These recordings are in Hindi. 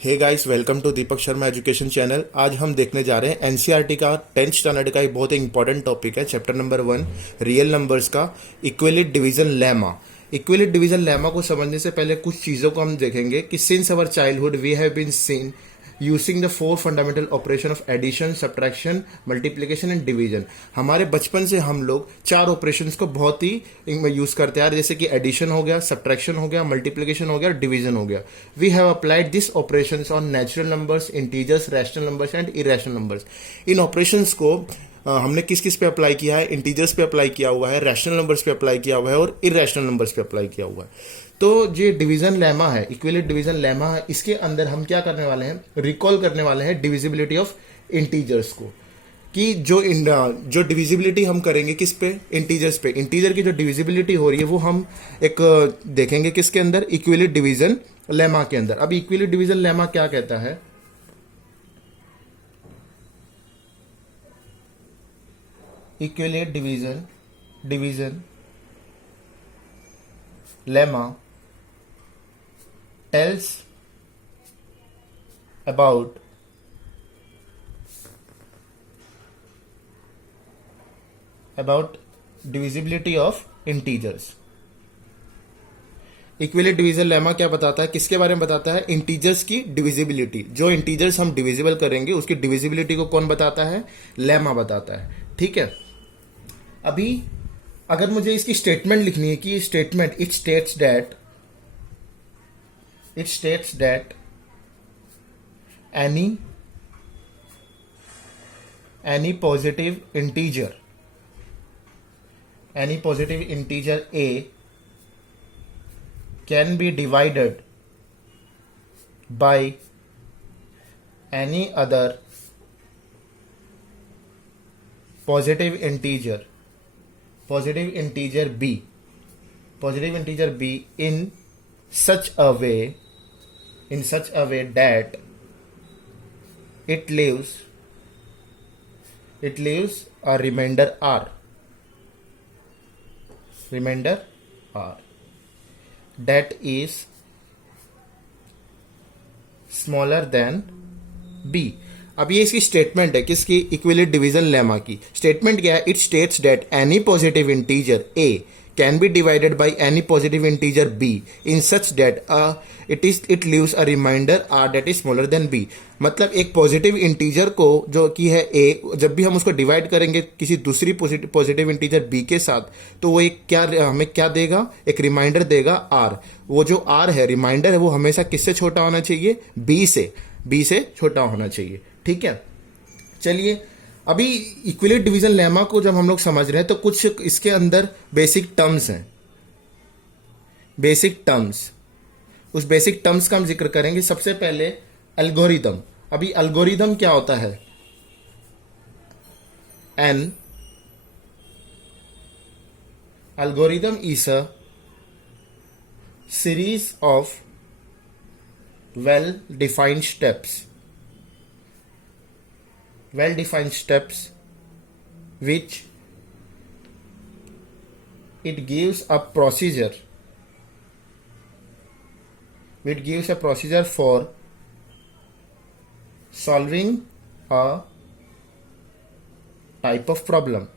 Hey guys, welcome to Deepak Sharma education channel. आज हम देखने जा रहे हैं एनसीईआरटी का 10th स्टैंडर्ड का एक बहुत ही इंपॉर्टेंट टॉपिक है, चैप्टर नंबर 1 रियल नंबर्स का इक्विलिट डिवीजन लेमा। इक्विलिट डिवीजन लेमा को समझने से पहले कुछ चीज़ों को हम देखेंगे कि since our childhood we have been seen using the 4 fundamental operation of addition, subtraction, multiplication and division. हमारे बचपन से हम लोग 4 ऑपरेशंस को बहुत ही यूज करते आ रहे, जैसे कि एडिशन हो गया, सब्ट्रैक्शन हो गया, मल्टीप्लिकेशन हो गया, डिवीजन हो गया। We have applied this operations on natural numbers, integers, rational numbers and irrational numbers. इन ऑपरेशंस को हमने किस किस पे अप्लाई किया है? इंटीजर्स पे अप्लाई किया हुआ है, रैशनल नंबर्स पे अप्लाई किया हुआ है और इरेशनल नंबर्स पे अप्लाई किया हुआ है। तो ये डिवीजन लेमा है, इक्विलिट डिवीजन लेमा है, इसके अंदर हम क्या करने वाले हैं? रिकॉल करने वाले हैं डिविजिबिलिटी ऑफ इंटीजर्स को, कि जो डिविजिबिलिटी हम करेंगे किस पे? इंटीजर्स पे। इंटीजर की जो डिविजिबिलिटी हो रही है वो हम एक देखेंगे किसके अंदर? इक्विलिट डिवीजन लेमा के अंदर। अब इक्विलिट डिवीजन लेमा क्या कहता है? Euclid division lemma tells about divisibility of integers। Euclid division lemma क्या बताता है? किसके बारे में बताता है? इंटीजर्स की डिविजिबिलिटी। जो इंटीजर्स हम डिविजिबल करेंगे उसकी डिविजिबिलिटी को कौन बताता है? लेमा बताता है। ठीक है। अभी अगर मुझे इसकी स्टेटमेंट लिखनी है कि statement it states that any positive integer a can be divided by any other positive integer b in such a way that it leaves a remainder r that is smaller than b। अब ये इसकी स्टेटमेंट है, किसकी? इक्विलिट डिवीजन लेमा की। स्टेटमेंट क्या है? It states that any positive integer a can be divided by any positive integer b in such that it leaves a remainder r that is smaller than b। मतलब एक पॉजिटिव इंटीजर को जो कि है a, जब भी हम उसको डिवाइड करेंगे किसी दूसरी पॉजिटिव इंटीजर b के साथ, तो वो एक हमें क्या देगा? एक रिमाइंडर देगा r। वो जो r है, रिमाइंडर है, वो हमेशा किससे छोटा होना चाहिए? b से छोटा होना चाहिए। ठीक है। चलिए, अभी इक्विलिट डिवीजन लेमा को जब हम लोग समझ रहे हैं तो कुछ इसके अंदर बेसिक टर्म्स हैं। उस बेसिक टर्म्स का हम जिक्र करेंगे। सबसे पहले एल्गोरिदम। अभी एल्गोरिदम क्या होता है? N algorithm is a series of well defined steps which it gives a procedure for solving a type of problem।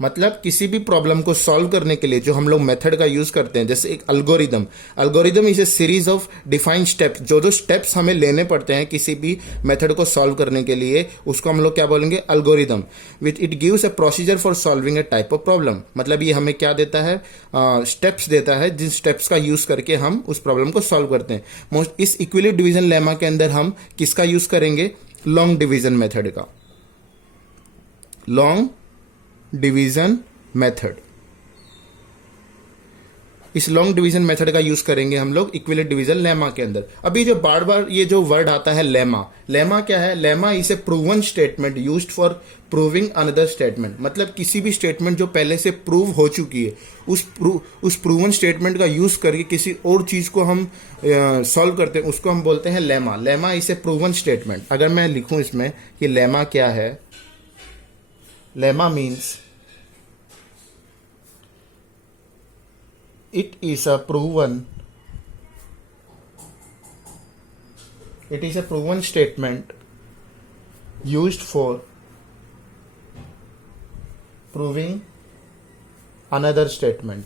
मतलब किसी भी प्रॉब्लम को सॉल्व करने के लिए जो हम लोग मेथड का यूज करते हैं, जैसे एक algorithm is a series of defined steps. जो स्टेप्स हमें लेने पड़ते हैं किसी भी मेथड को सॉल्व करने के लिए, उसको हम लोग क्या बोलेंगे? Algorithm. Which it gives a procedure for solving a type of problem. मतलब ये हमें क्या देता है? स्टेप्स देता है, जिन स्टेप्स का यूज करके हम उस प्रॉब्लम को सॉल्व करते हैं। इस इक्विलिट डिवीजन लेमा के अंदर हम किसका यूज करेंगे? लॉन्ग डिवीजन मेथड का। Long division method. इस लॉन्ग डिवीजन मेथड का यूज करेंगे हम लोग इक्विलिट डिवीजन लेमा के अंदर। अभी जो बार बार ये जो वर्ड आता है लेमा क्या है? Lemma is a proven statement used for proving another statement. मतलब किसी भी स्टेटमेंट जो पहले से प्रूव हो चुकी है, उस प्रूवन स्टेटमेंट का यूज करके किसी और चीज को हम सॉल्व करते हैं, उसको हम बोलते हैं lemma. Lemma is a proven statement. अगर मैं लिखूं इसमें कि लेमा क्या है? Lemma means it is a proven It is a proven statement used for proving another statement.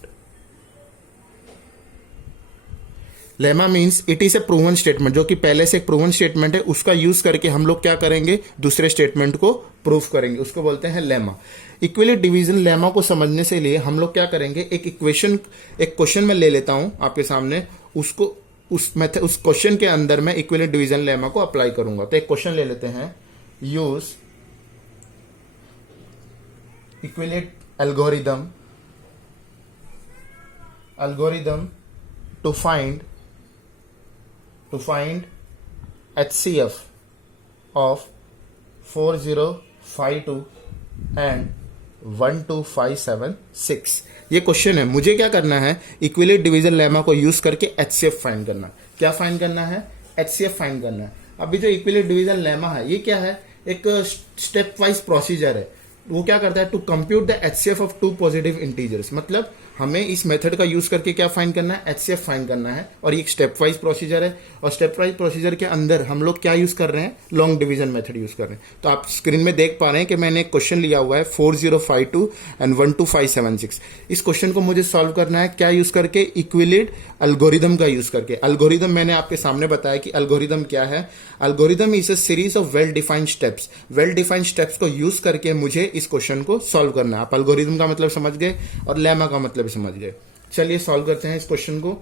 Lemma means it is a proven statement, जो कि पहले से एक प्रूवन स्टेटमेंट है, उसका यूज करके हम लोग क्या करेंगे, दूसरे स्टेटमेंट को प्रूव करेंगे, उसको बोलते हैं लेमा. इक्विलेट डिवीजन लेमा को समझने से लिए हम लोग क्या करेंगे, एक क्वेश्चन में ले लेता हूं आपके सामने, उसको उस क्वेश्चन के अंदर मैं इक्विलेट डिवीजन लेमा को अप्लाई करूंगा. तो एक क्वेश्चन ले लेते हैं, use Euclid algorithm to find HCF of 4052 and 12576. ये क्वेश्चन है, मुझे क्या करना है, इक्विलेट डिवीजन लेमा को यूज करके HCF फाइंड करना. क्या फाइंड करना है, HCF फाइंड करना है. अभी जो इक्विलेट डिवीजन लेमा है ये क्या है, एक स्टेप वाइज प्रोसीजर है. वो क्या करता है, to compute the HCF of two positive integers. मतलब हमें इस मेथड का यूज करके क्या फाइंड करना है, HCF फाइंड करना है. और ये एक स्टेप वाइज प्रोसीजर है, और स्टेप वाइज प्रोसीजर के अंदर हम लोग क्या यूज कर रहे हैं, लॉन्ग डिवीजन मेथड यूज कर रहे हैं. तो आप स्क्रीन में देख पा रहे हैं कि मैंने एक क्वेश्चन लिया हुआ है 4052 एंड 12576. इस क्वेश्चन को मुझे सॉल्व करना है क्या यूज करके, इक्विलेट एल्गोरिदम का यूज करके. एल्गोरिदम मैंने आपके सामने बताया कि एल्गोरिदम क्या है. Algorithm is a series of well defined steps. Well defined steps को यूज करके मुझे इस क्वेश्चन को सॉल्व करना है. आप एल्गोरिदम का मतलब समझ गए और लेमा का मतलब समझ गए. चलिए सॉल्व करते हैं इस क्वेश्चन को.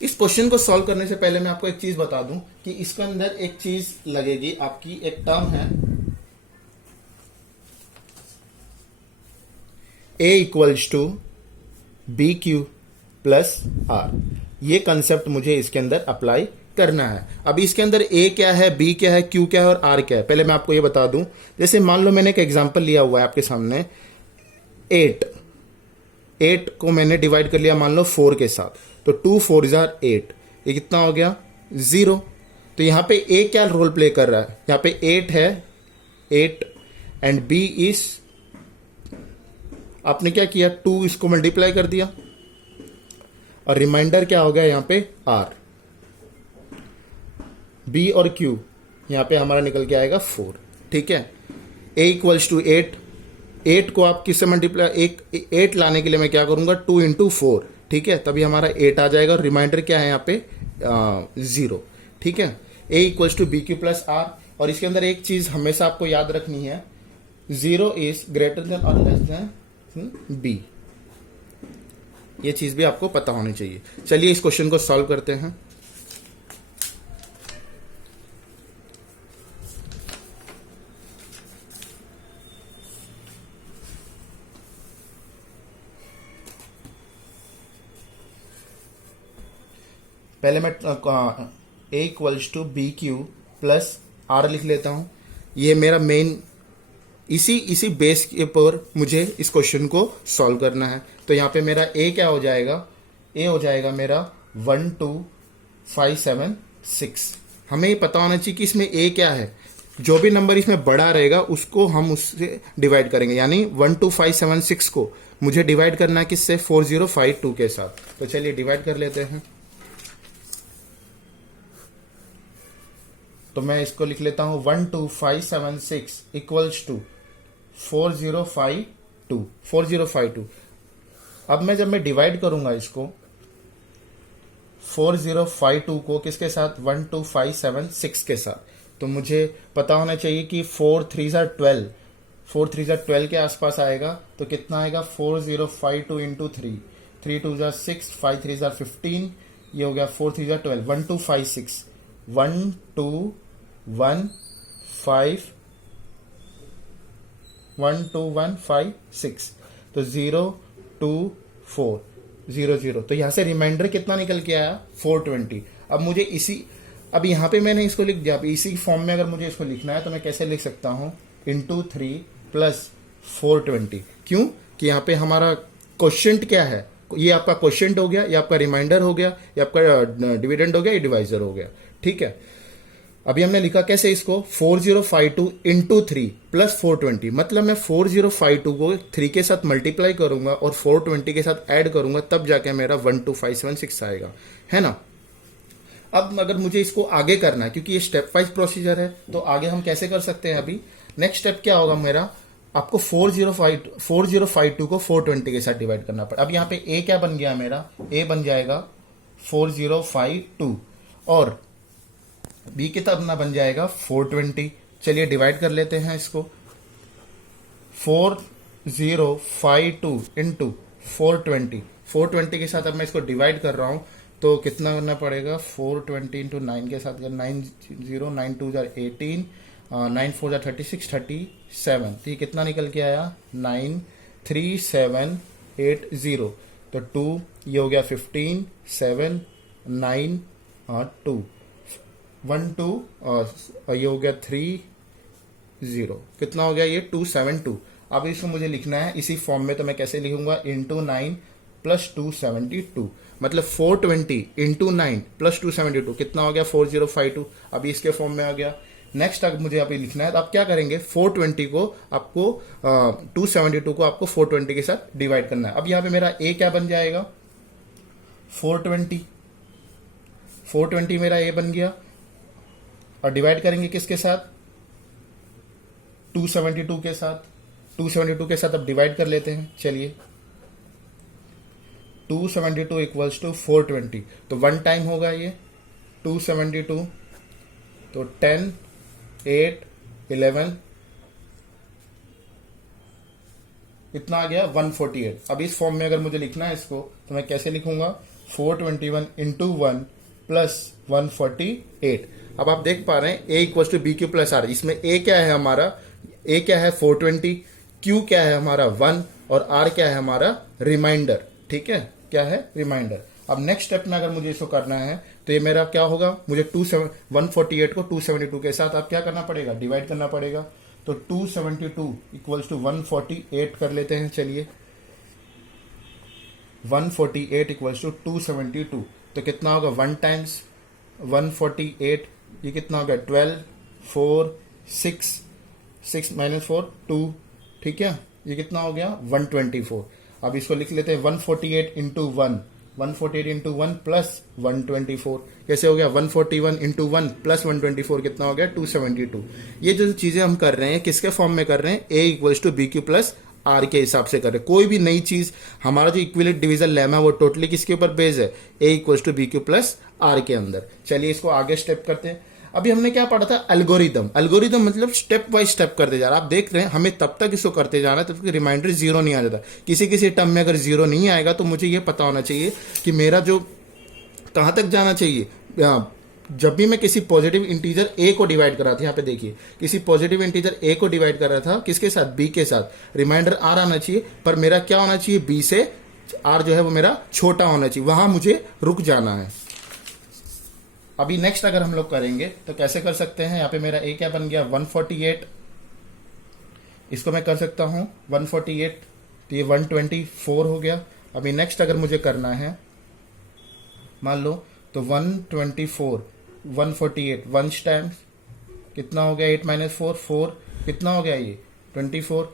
इस क्वेश्चन को सॉल्व करने से पहले मैं आपको एक चीज बता दूं कि इसके अंदर एक चीज लगेगी, आपकी एक टर्म है A equals to b q plus r. ये कंसेप्ट मुझे इसके अंदर अप्लाई करना है. अभी इसके अंदर A क्या है, B क्या है, Q क्या है और R क्या है. पहले मैं आपको ये बता दूं, जैसे मान लो मैंने एक एग्जांपल लिया हुआ है आपके सामने, 8 को मैंने डिवाइड कर लिया मान लो 4 के साथ, तो 2 4 जार 8. ये कितना हो गया, 0. तो यहां पे A क्या रोल प्ले कर रहा है, यहां पे 8 है, 8 एंड B इज, आपने क्या किया, 2 इसको मल्टीप्लाई कर दिया और रिमाइंडर क्या हो गया यहां पे R. B और Q यहां पे हमारा निकल के आएगा 4. ठीक है. A इक्वल्स टू 8 को आप किससे मल्टीप्लाई, 8 लाने के लिए मैं क्या करूंगा, 2 इंटू 4. ठीक है, तभी हमारा 8 आ जाएगा और रिमाइंडर क्या है यहाँ पे 0. ठीक है. A equals to b q plus r. और इसके अंदर एक चीज हमेशा आपको याद रखनी है, 0 इज ग्रेटर देन और लेस देन B. ये चीज भी आपको पता होनी चाहिए. चलिए इस क्वेश्चन को सॉल्व करते हैं. पहले मैं A equals to b q plus r लिख लेता हूं. ये मेरा मेन, इसी बेस के ऊपर मुझे इस क्वेश्चन को सॉल्व करना है. तो यहां पे मेरा A क्या हो जाएगा, A हो जाएगा मेरा 12576. हमें ये पता होना चाहिए कि इसमें A क्या है. जो भी नंबर इसमें बड़ा रहेगा उसको हम उससे डिवाइड करेंगे, यानी 12576 को मुझे डिवाइड करना है किससे, 4052 के साथ. तो चलिए डिवाइड कर लेते हैं. तो मैं इसको लिख लेता हूं 12576 इक्वल्स टू 4052. अब जब मैं डिवाइड करूंगा इसको 4052 को किसके साथ, 12576 के साथ, तो मुझे पता होना चाहिए कि 4 3 जार 12, 4 3 जार 12 के आसपास आएगा. तो कितना आएगा, 4052 इंटू 3, 3 2 जार 6, 5 3 जार 15. ये हो गया 4 3 जार 12, 1256, 12156. तो 0 2 4 0 0. तो यहां से रिमाइंडर कितना निकल के आया, 420. अब मुझे अब यहां पे मैंने इसको लिख दिया. इसी फॉर्म में अगर मुझे इसको लिखना है तो मैं कैसे लिख सकता हूं, इंटू 3 प्लस 420. क्यों कि यहां पे हमारा क्वेश्चंट क्या है, ये आपका क्वेश्चंट हो गया, ये आपका रिमाइंडर हो गया, ये आपका डिविडेंड हो गया, ये डिवाइजर हो गया. ठीक है. अभी हमने लिखा कैसे इसको, 4052 इंटू 3 प्लस 420. मतलब मैं 4052 को 3 के साथ मल्टीप्लाई करूंगा और 420 के साथ ऐड करूंगा, तब जाके मेरा 12576 आएगा, है ना. अब अगर मुझे इसको आगे करना है, क्योंकि ये स्टेप वाइज प्रोसीजर है, तो आगे हम कैसे कर सकते हैं? अभी नेक्स्ट स्टेप क्या होगा मेरा, आपको 4052 को 420 के साथ डिवाइड करना पड़ेगा। अब यहाँ पे ए क्या बन गया मेरा, ए बन जाएगा 4052 और बी कितना बन जाएगा 420। चलिए डिवाइड कर लेते हैं इसको। 4052 इंटू 420 के साथ अब मैं इसको डिवाइड कर रहा हूं, तो कितना करना पड़ेगा, 420 इंटू 9 के साथ 9 0 9 2 18 9 4 36 37, तो ये कितना निकल के आया 93780। तो 2 ये हो गया 15 7 9 2 1 2 ये हो गया 3 0, कितना हो गया ये 272। अब इसको मुझे लिखना है इसी फॉर्म में, तो मैं कैसे लिखूंगा, इंटू 9 प्लस 272, मतलब 420 इंटू 9 प्लस 272 कितना हो गया 4052। अभी इसके फॉर्म में आ गया। नेक्स्ट अगर मुझे अभी लिखना है तो आप क्या करेंगे, 420 को आपको 272 को आपको 420 के साथ डिवाइड करना है। अब यहाँ पे मेरा ए क्या बन जाएगा 420 मेरा ए बन गया, और डिवाइड करेंगे किसके साथ, 272 के साथ। 272 के साथ अब डिवाइड कर लेते हैं। चलिए 272 इक्वल्स टू 420, तो 1 टाइम होगा ये 272, तो 10 8 11 इतना आ गया 148। अब इस फॉर्म में अगर मुझे लिखना है इसको, तो मैं कैसे लिखूंगा, 421 इंटू 1 प्लस 148। अब आप देख पा रहे हैं a equal to b q plus r. इसमें ए क्या है हमारा, ए क्या है 420, क्यू क्या है हमारा 1, और आर क्या है हमारा रिमाइंडर। ठीक है, क्या है रिमाइंडर। अब नेक्स्ट स्टेप में अगर मुझे इसको करना है, तो ये मेरा क्या होगा, मुझे 148 को 272 के साथ आप क्या करना पड़ेगा, डिवाइड करना पड़ेगा। तो 272 इक्वल्स टू 148 कर लेते हैं। चलिए 148 इक्वल्स टू 272, तो कितना होगा 1 टाइम्स 148, ये कितना होगा 12 4 6 माइनस 4 2, ठीक है, ये कितना हो गया 124। अब इसको लिख लेते हैं 148 इंटू 1, 148 इंटू 1 प्लस 124, कैसे हो गया 141 इंटू 1 प्लस 124, कितना हो गया 272। ये जो चीजें हम कर रहे हैं किसके फॉर्म में कर रहे हैं, a equals to b q plus r के हिसाब से कर रहे हैं। कोई भी नई चीज, हमारा जो इक्विवेलेंट डिवीजन लेमा है वो टोटली किसके ऊपर बेस है, a equals to b q plus r के अंदर। चलिए इसको आगे स्टेप करते हैं। अभी हमने क्या पढ़ा था, एल्गोरिदम। एल्गोरिदम मतलब स्टेप बाय स्टेप करते जा रहा है। आप देख रहे हैं हमें तब तक इसको करते जाना है तब तक रिमाइंडर 0 नहीं आ जाता। किसी टर्म में अगर 0 नहीं आएगा तो मुझे ये पता होना चाहिए कि मेरा जो कहां तक जाना चाहिए। जब भी मैं किसी पॉजिटिव इंटीजर ए को डिवाइड कर रहा था, यहाँ पे देखिए किसी पॉजिटिव इंटीजर ए को डिवाइड कर रहा था, किसके साथ, बी के साथ, रिमाइंडर आर आना चाहिए, पर मेरा क्या होना चाहिए, बी से आर जो है वो मेरा छोटा होना चाहिए, वहां मुझे रुक जाना है। अभी नेक्स्ट अगर हम लोग करेंगे तो कैसे कर सकते हैं, यहाँ पे मेरा ए क्या बन गया 148, इसको मैं कर सकता हूं 148, तो ये 124 हो गया। अभी नेक्स्ट अगर मुझे करना है, मान लो तो 124 148 वन टाइम्स कितना हो गया 8 माइनस 4 4, कितना हो गया ये 24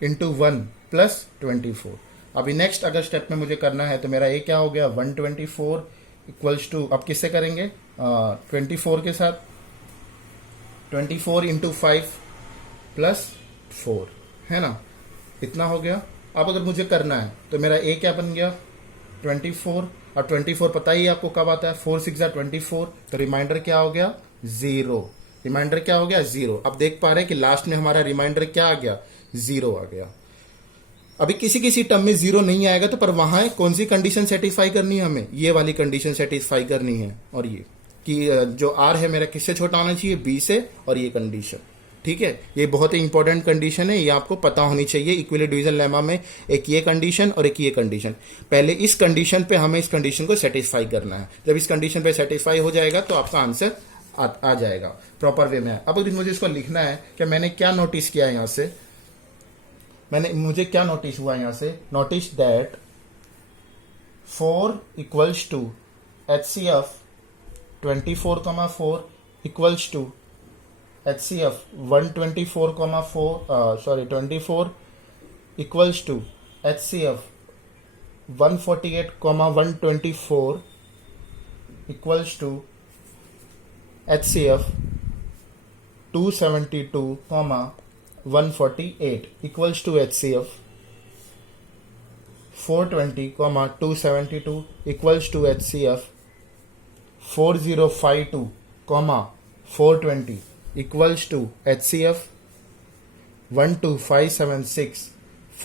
इंटू 1 प्लस 24। अभी नेक्स्ट अगर स्टेप में मुझे करना है तो मेरा ए क्या हो गया 124 इक्वल्स टू, अब किससे करेंगे 24 के साथ, 24 इंटू 5 प्लस 4, है ना, इतना हो गया। अब अगर मुझे करना है तो मेरा ए क्या बन गया 24, और 24 पता ही आपको कब आता है, 4 6 24, तो रिमाइंडर क्या हो गया 0, रिमाइंडर क्या हो गया 0। अब देख पा रहे हैं कि लास्ट में हमारा रिमाइंडर क्या आ गया 0 आ गया। अभी किसी टर्म में 0 नहीं आएगा तो पर वहां कौन सी कंडीशन सेटिस्फाई करनी है, हमें ये वाली कंडीशन सेटिस्फाई करनी है, और ये कि जो आर है मेरा किससे छोटा होना चाहिए, बी से, और ये कंडीशन, ठीक है, ये बहुत ही इंपॉर्टेंट कंडीशन है, ये आपको पता होनी चाहिए। इक्विवेलेंट डिवीजन लेमा में एक ये कंडीशन और एक ये कंडीशन, पहले इस कंडीशन पे हमें इस कंडीशन को सेटिस्फाई करना है। जब इस कंडीशन पे सेटिस्फाई हो जाएगा तो आपका आंसर आ जाएगा प्रॉपर वे में। अब अगर मुझे इसको लिखना है कि मैंने क्या नोटिस किया यहां से, मुझे क्या नोटिस हुआ यहां से, notice that 4 equals to HCF 24,4 equals to HCF 24 equals to HCF 148,124 equals to HCF 272, 148 equals to HCF 420, 272 equals to HCF 4052, 420 equals to HCF 12576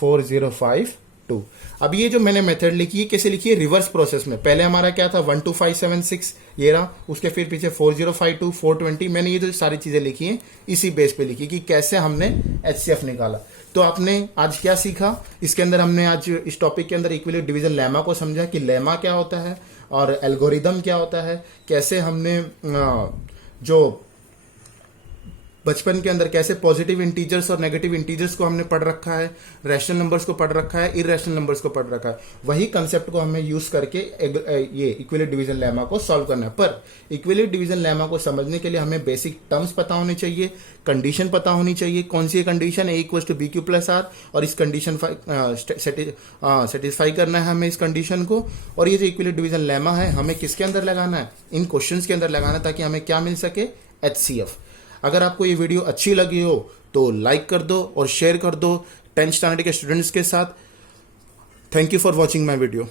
4052। अब ये जो मैंने मेथड लिखी है कैसे लिखी है, रिवर्स प्रोसेस में। पहले हमारा क्या था 12576 ये रहा, उसके फिर पीछे 4052 420। मैंने ये जो सारी चीजें लिखी हैं इसी बेस पे लिखी कि कैसे हमने HCF निकाला। तो आपने आज क्या सीखा इसके अंदर, हमने आज इस टॉपिक के अंदर इक्विलिब्रियम डिवीजन लेमा को समझा कि लेमा क्या होता है और एल्गोरिदम क्या होता है, कैसे हमने जो बचपन के अंदर कैसे पॉजिटिव इंटीजर्स और नेगेटिव इंटीजर्स को हमने पढ़ रखा है, रैशनल नंबर्स को पढ़ रखा है, इरैशनल नंबर्स को पढ़ रखा है, वही कंसेप्ट को हमें यूज करके ये इक्विलिब्रियम डिवीजन लेमा को सॉल्व करना है। पर इक्विलिब्रियम डिवीजन लेमा को समझने के लिए हमें बेसिक टर्म्स पता होने चाहिए, कंडीशन पता होनी चाहिए। कौन सी कंडीशन, A = BQ + R, और इस कंडीशन सेटिस्फाई करना है हमें इस कंडीशन को। और ये जो इक्विलिब्रियम डिवीजन लेमा है हमें किसके अंदर लगाना है, इन क्वेश्चंस के अंदर लगाना है, ताकि हमें क्या मिल सके, HCF। अगर आपको ये वीडियो अच्छी लगी हो तो लाइक कर दो और शेयर कर दो 10th स्टैंडर्ड के स्टूडेंट्स के साथ। Thank you for watching my video.